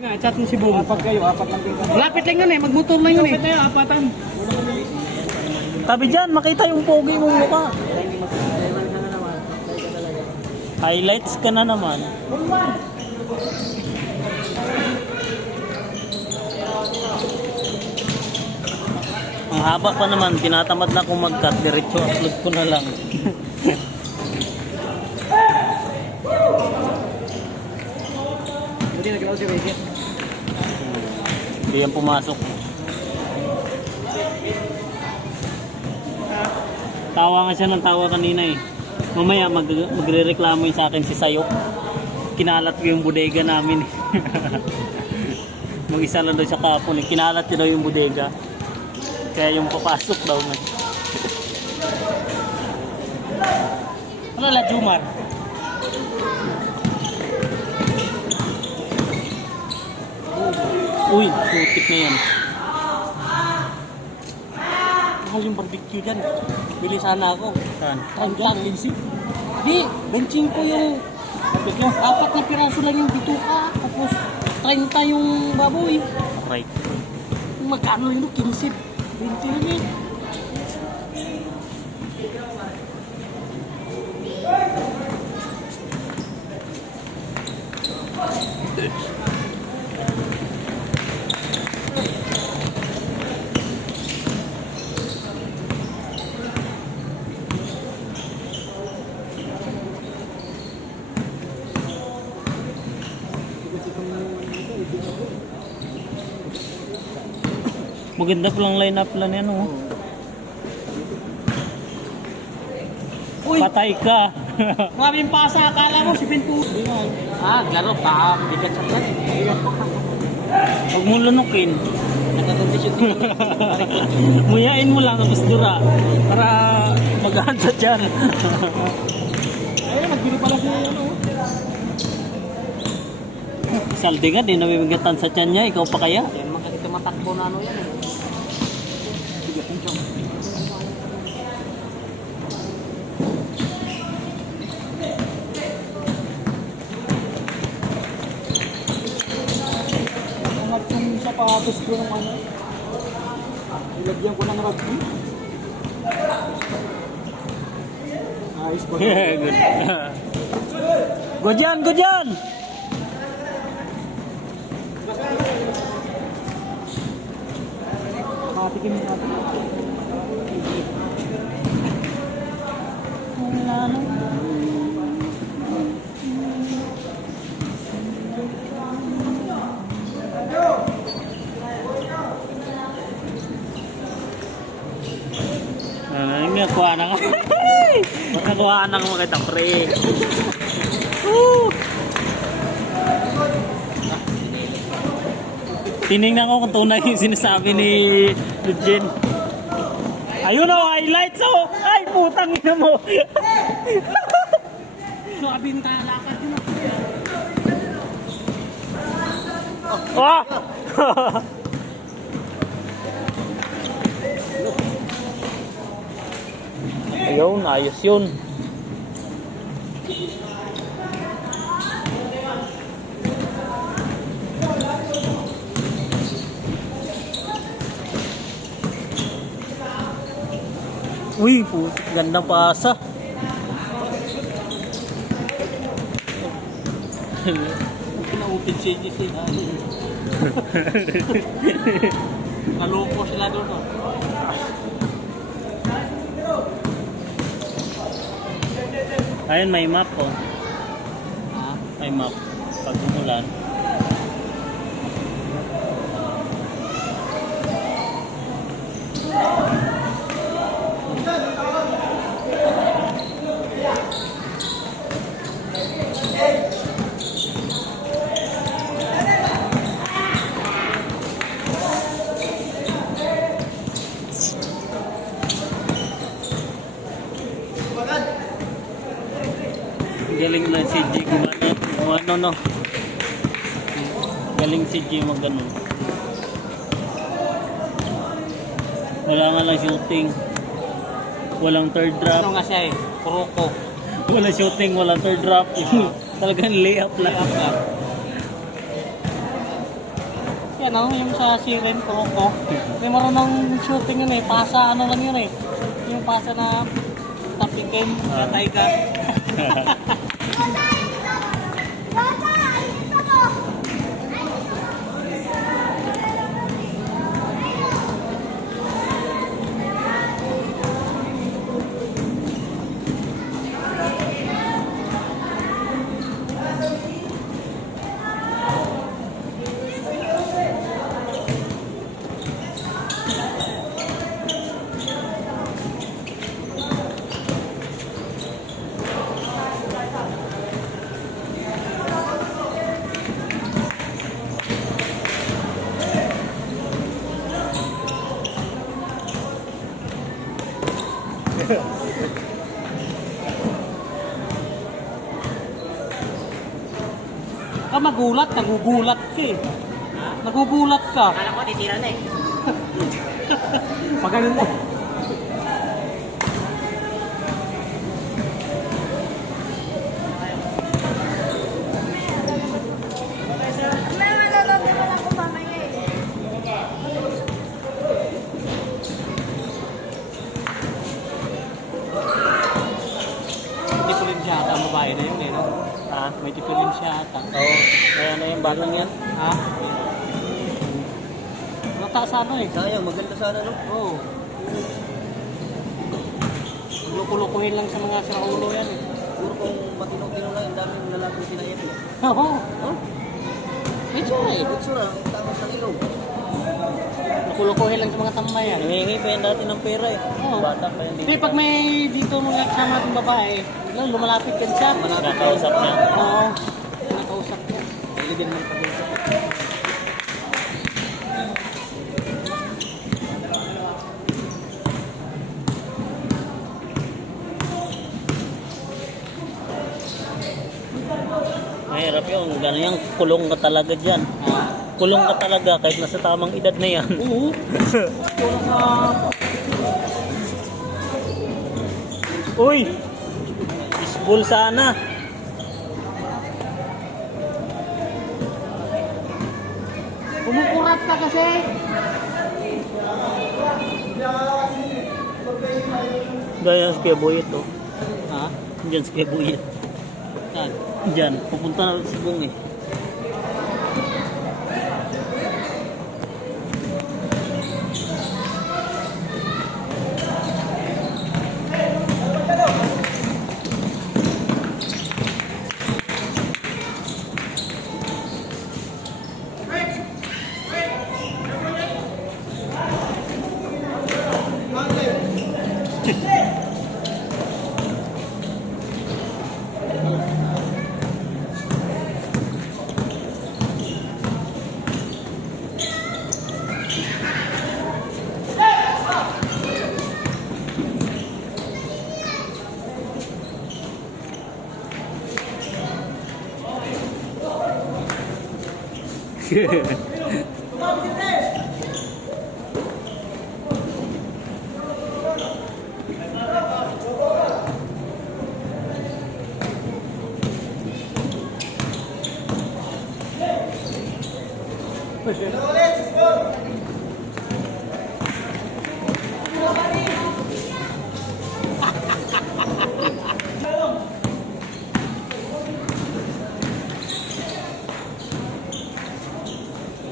Nga, chat mo si Bob. Apat kayo, apat lang kayo. Lapit lang yun eh, magmotor lang yun eh. Lapit na yun, apatan. Tabi dyan, makita yung pogi mong mukha. Highlights ka na naman. Ang haba pa naman, tinatamad na akong mag-cut. Diretso upload ko na lang. Hindi nagalaw si Reggie. Hindi yan pumasok. Tawa nga siya ng tawa kanina eh. Mamaya magre-reklamo yung sa akin si Sayok. Kinalat ko yung bodega namin eh. Mag-isa lang daw siya kapon eh. Kinalat niya daw yung bodega. Kaya yung papasok daw nga. Ano la Jumar? Uy, putik na yan. Mahal yung barbecue dyan. Bili sana ako. Saan? Hanggang 15. Di, benching ko yung apat na piraso lang yung bituka. Tapos 30 yung baboy. Right. Magkano yun? 15. 20 yun eh. Maganda palang line up lang yan oh. Uy, Patay ka. maraming pasa. Akala mo si Pinto. Ah, laro pa. Bigat sa plan. Huwag mo lunukin. Nakakondisyon ko. Muyain mo lang tapos dura. Para magaan sa tiyan. Ayun, nagbili pala siya ano. Saldi nga, di namimigatan sa tiyan niya. Ikaw pa kaya? Yan mga ito matakbo na ano yan eh. Angat yung sapatos ko ng ano. Ilagyan ko ng rugby. Ayos ba? Yeah, good. Go dyan, go dyan! Matikin natin. Wala na. Nakuha na ka. Nakuha na ka makita, pre. Tinignan ko kung tunay yung sinasabi ni Eugene. Ayun o, highlights o! Ay, putang ina mo! Sabi ng kalakad yun. Ah! Ayun, ayos yun. Uy, putik, ganda pasa. Pinaupit siya niya siya. Naloko sila doon. No? Ayun, may map oh. Ah, May map. Pag umulan. Galing na si G gumano no. Galing si G magano. Wala nga lang shooting. Walang third drop. ano nga siya eh? Kuroko. Walang shooting, walang third drop. Talagang layup lang. Yan o, yung sa Siren ko. May marunong shooting yun eh. Pasa ano lang yun eh. Yung pasa na tapikin, katay ka. Magulat, nagugulat ka eh. Nagugulat ka. Akala ko titira na eh. Pag ganun mo. May tipulin siya ata ang babae na yun eh, no? Ha? May tipulin siya ata. Oo. Kaya na yung batang yan. Ha? Nata sa ano eh. Sayang, maganda sana no? Oo. Lukulukuhin lang sa mga siraulo yan eh. Siguro kung matino-tino lang, yung daming lalaki pinayat eh. Oo. Oh? May tsura eh. Good sura, tapos sa ilog. Lukulukuhin lang sa mga tambay yan. Nangihingi pa yan dati ng pera eh. Oo. Bata pa yan. Hindi, pag may dito mga kasama ng babae, lumalapit yan siya. Nakakausap niya. Oo. Nakausap niya. Pwede din man pag-usap. Mahirap yun. Gano'n yan, kulong ka talaga dyan. Kulong ka talaga kahit nasa tamang edad na yan. Oo. Wala ka. Uy! Fishball sana. Kumukurat ka kasi. Gaya sa Kuya Boyet oh. Ha? Diyan sa Kuya Boyet. Saan? Diyan, pupunta na sa Bung eh.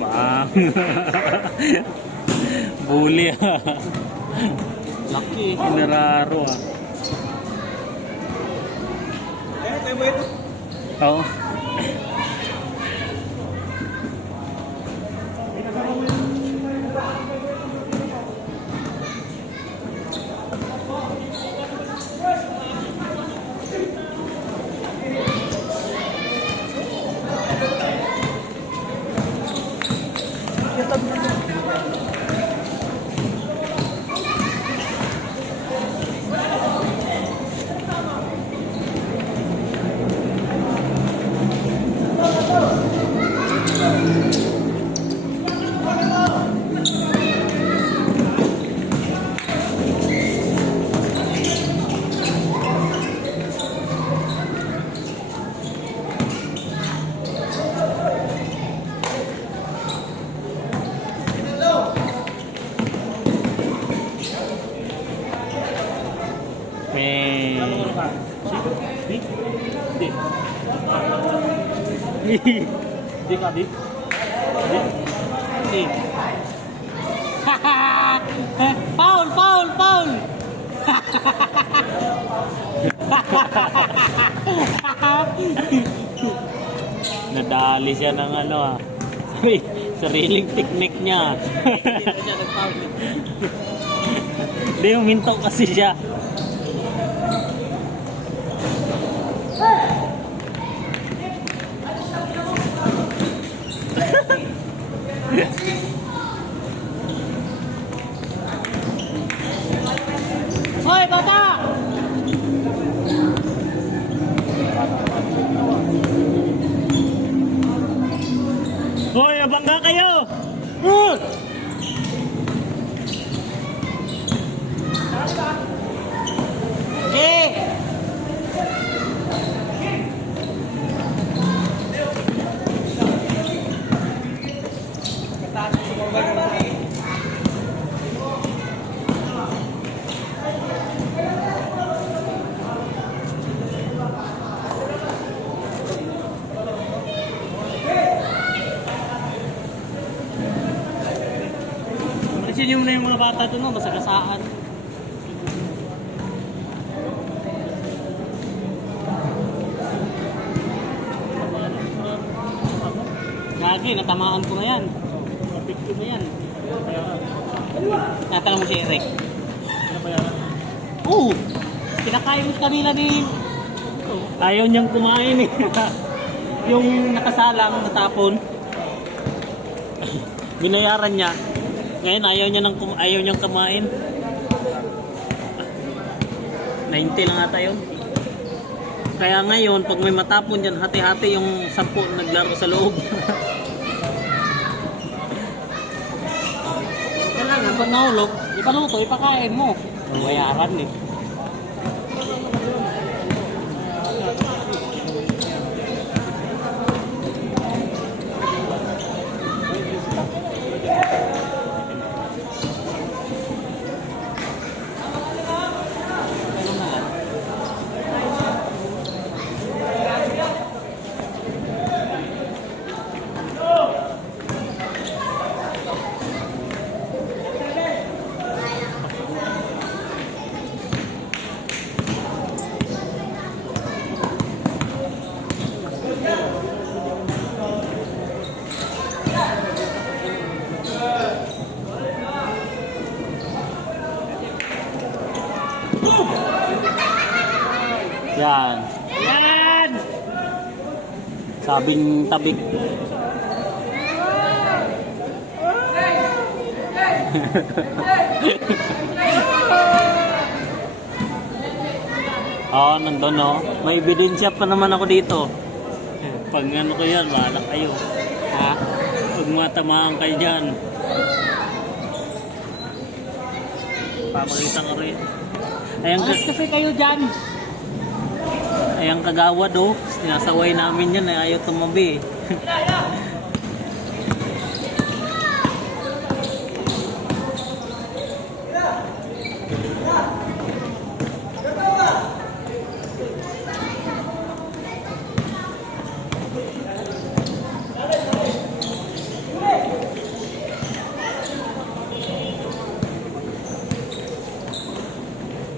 Bang. Bully ah. Laki. Pinararo ah. Oo. Di ka, di? Eh. Foul, foul, foul! Nadali siya ng ano ah. Sariling technique niya. Hindi na siya nag-foul. Hindi, huminto kasi siya. Hoy, bata! Hoy, abangga kayo! Eh! Alisin mo na yung mga bata doon, no? Masagasaan. Gagi, natamaan ko na yan. Kapit ko na yan. Natanong mo si Eric. Oo! Kinakain mo kanila ni... Ayaw niyang kumain eh. Yung nakasalang, natapon. Binayaran niya. Ngayon ayaw niyang kumain. 90 lang ata yun. Kaya ngayon, pag may matapon dyan, hati-hati yung 10 naglaro sa loob. Kailangan, pag nahulog, ipaluto, ipakain mo. Bayaran eh. Yan. Yan! Sabing tabik. Oo, nandun no. May ebidensya pa naman ako dito. Pag ano ko yan, bahala kayo. Ha? Pag matamaan kayo dyan. Papakita ko rin. Ayan, Alas kasi kayo dyan. ayan kagawad oh. Sinasaway namin yan eh. Ayaw tumabi eh.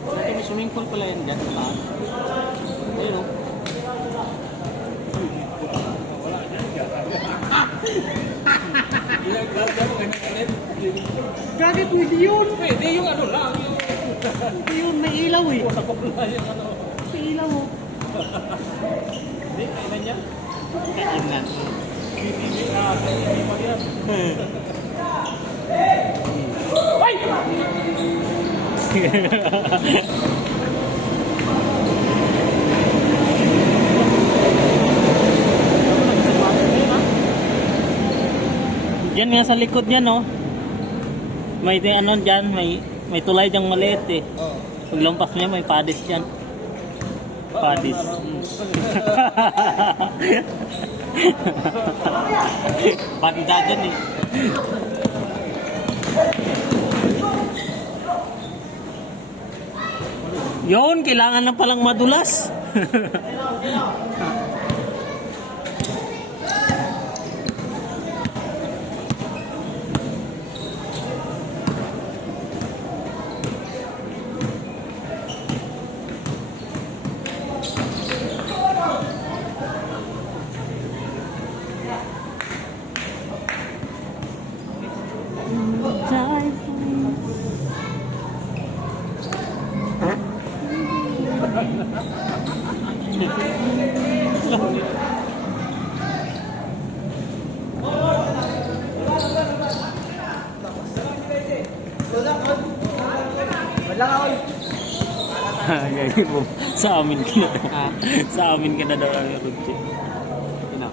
May swimming pool pala yan dyan. Diba? Ayun oh. Gagi, pwede yun. Pwede yung ano lang. Pwede yun, may ilaw eh. May ilaw oh. Hindi, kainan niya. Kainan. Diyan nga sa likod niya no. May ano diyan, may tulay diyang maliit eh. Paglampas niya may padis diyan. Padis. Banda dyan eh. Yun, kailangan na palang madulas. Ganyan mo. Sa amin ka na daw. Ha? Sa amin ka na daw ang Ruchi. Ino.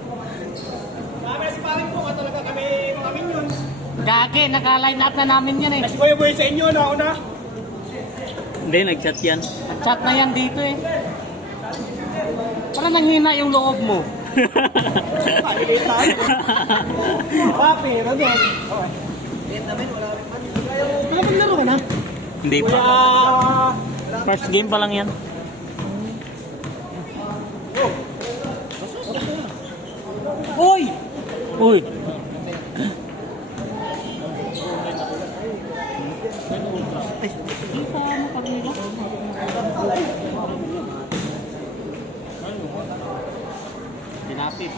Gagi, naka-line up na namin yan eh. Hindi, nag-chat yan. Chat na yan dito eh. Parang nanghina yung loob mo. Papi, Rodel. Nakapaglaro ka na? Hindi pa. First game pa lang yan. Uy! Uy! Dinapit.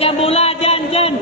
Dyan bola, dyan.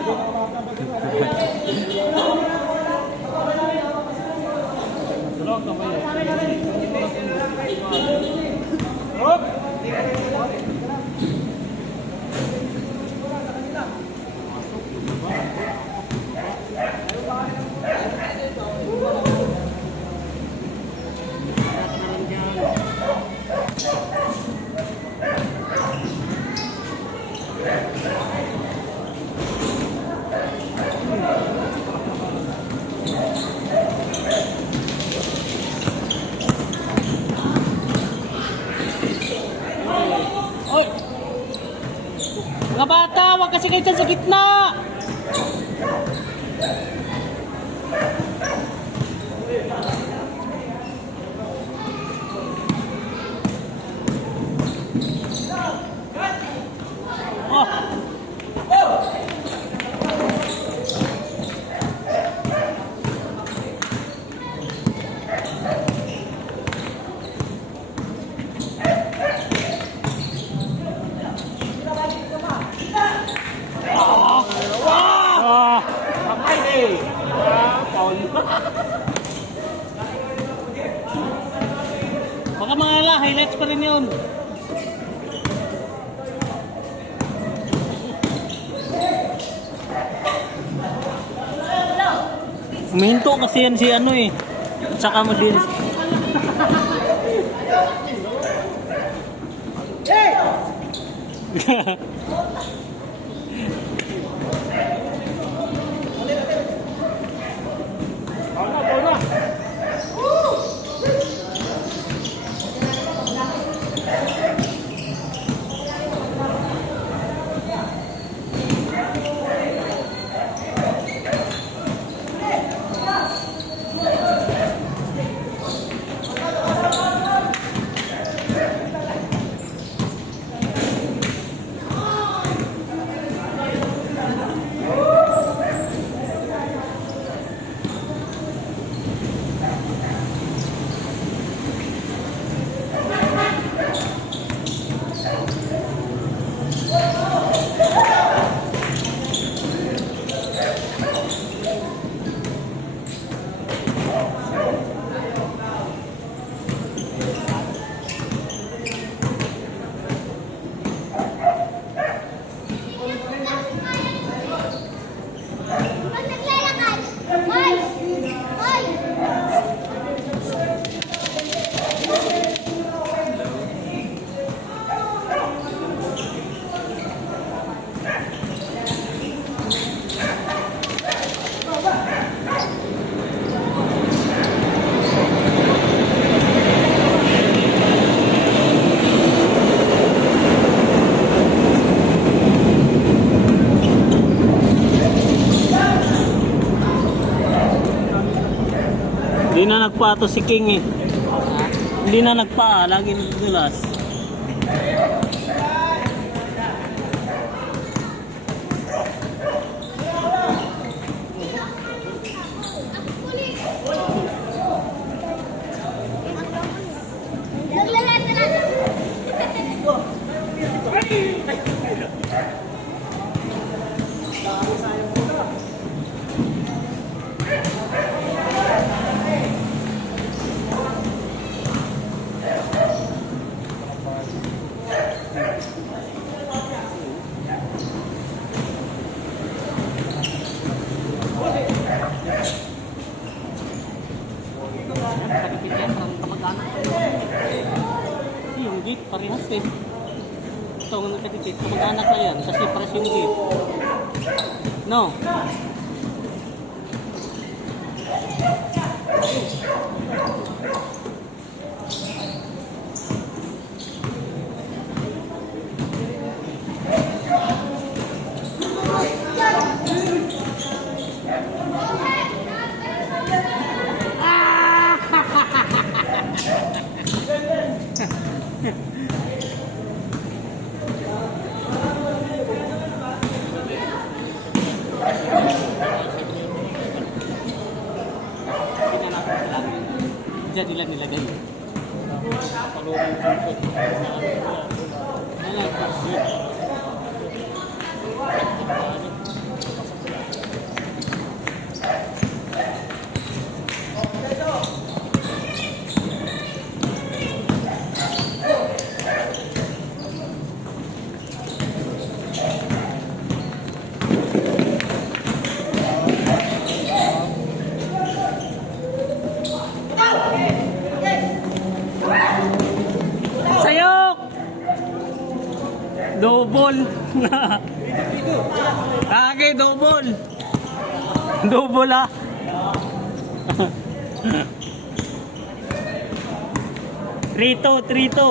Oy! Mga bata, huwag kasi kayo dyan sa gitna! Ah! Baka mga highlights pa rin yun. Minto kasi yan si ano eh. Tsaka mo din. Hindi na nagpato si King eh. Hindi na nagpa, lagi nagdulas. Nakadikit yan, parang kamag-anak. Yung gate, parehas eh. Ito, ang nakadikit, kamag-anak na yan, kasi parehas yung gate. No? Diyan nila nilagay. Sayok! Double! Okay, double! Double ah! Trito, trito!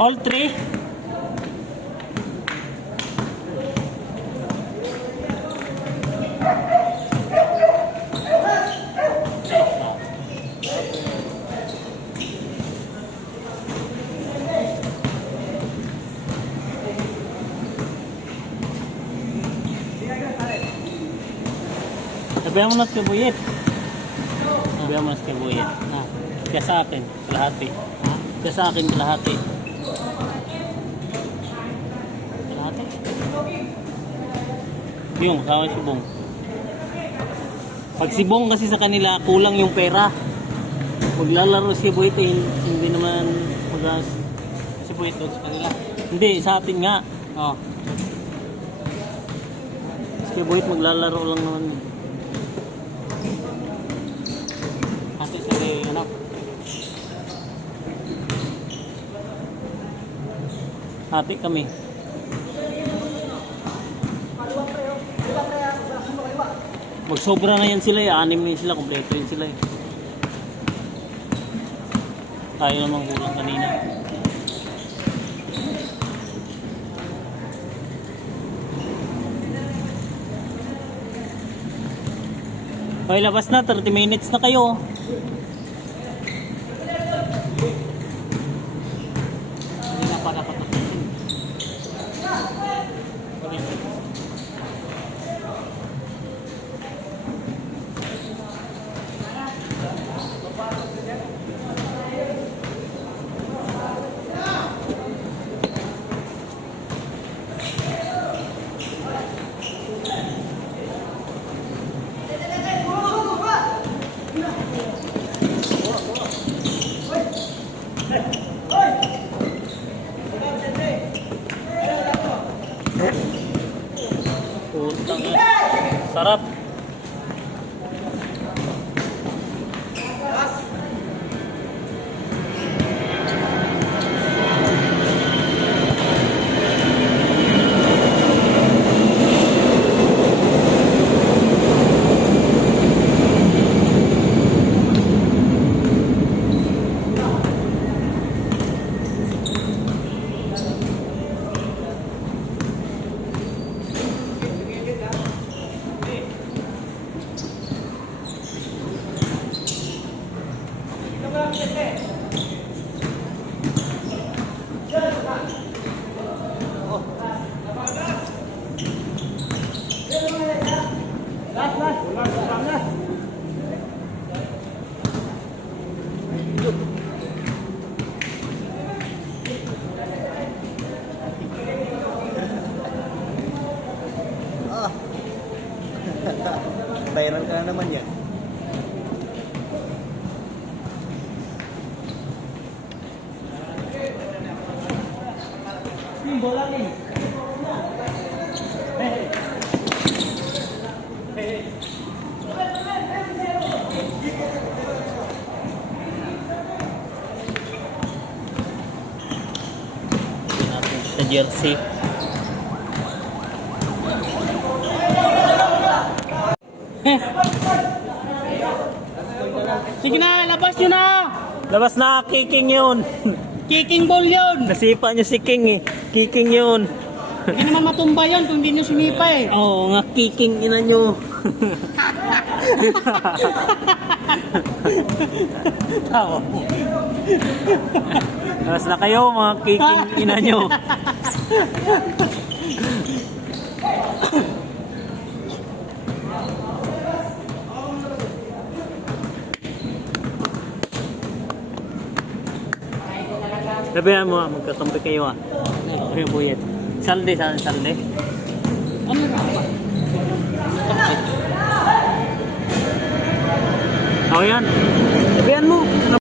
All three? Sabihan mo na sa buyet. Sabihan mo na sa buyet. Ah, kaya sa akin, kalahati. Ha? Kaya sa akin, kalahati. Kalahati. Yung, kasama si Bong. Pag si Bong kasi sa kanila, kulang yung pera. Maglalaro si Buyet eh, hindi naman Si Buyet doon sa kanila. Hindi, sa atin nga. Oh. Si Buyet maglalaro lang naman. Kasi si ano. Hati kami. Magsobra na yan sila eh. 6 na yun sila. Kompleto yun sila eh. Tayo namang kulang kanina. Okay, labas na. 30 minutes na kayo. Hindi na pa dapat napansin. Sarap. Viral ka na naman yan. Bola nih. Natin sa jersey. Sige na, labas nyo na! Labas na, kicking yun. Kicking ball yun! Nasipa niyo si King eh. Kicking yun. Hindi naman matumba yun kung hindi nyo sinipa eh. Oo nga, kicking ina nyo. Tawa mo. Labas na kayo mga kicking ina nyo. Sabihan mo, magkakampi kayo ah. Ay, buyet. Salde, salde. Ano na ba? Oh yan.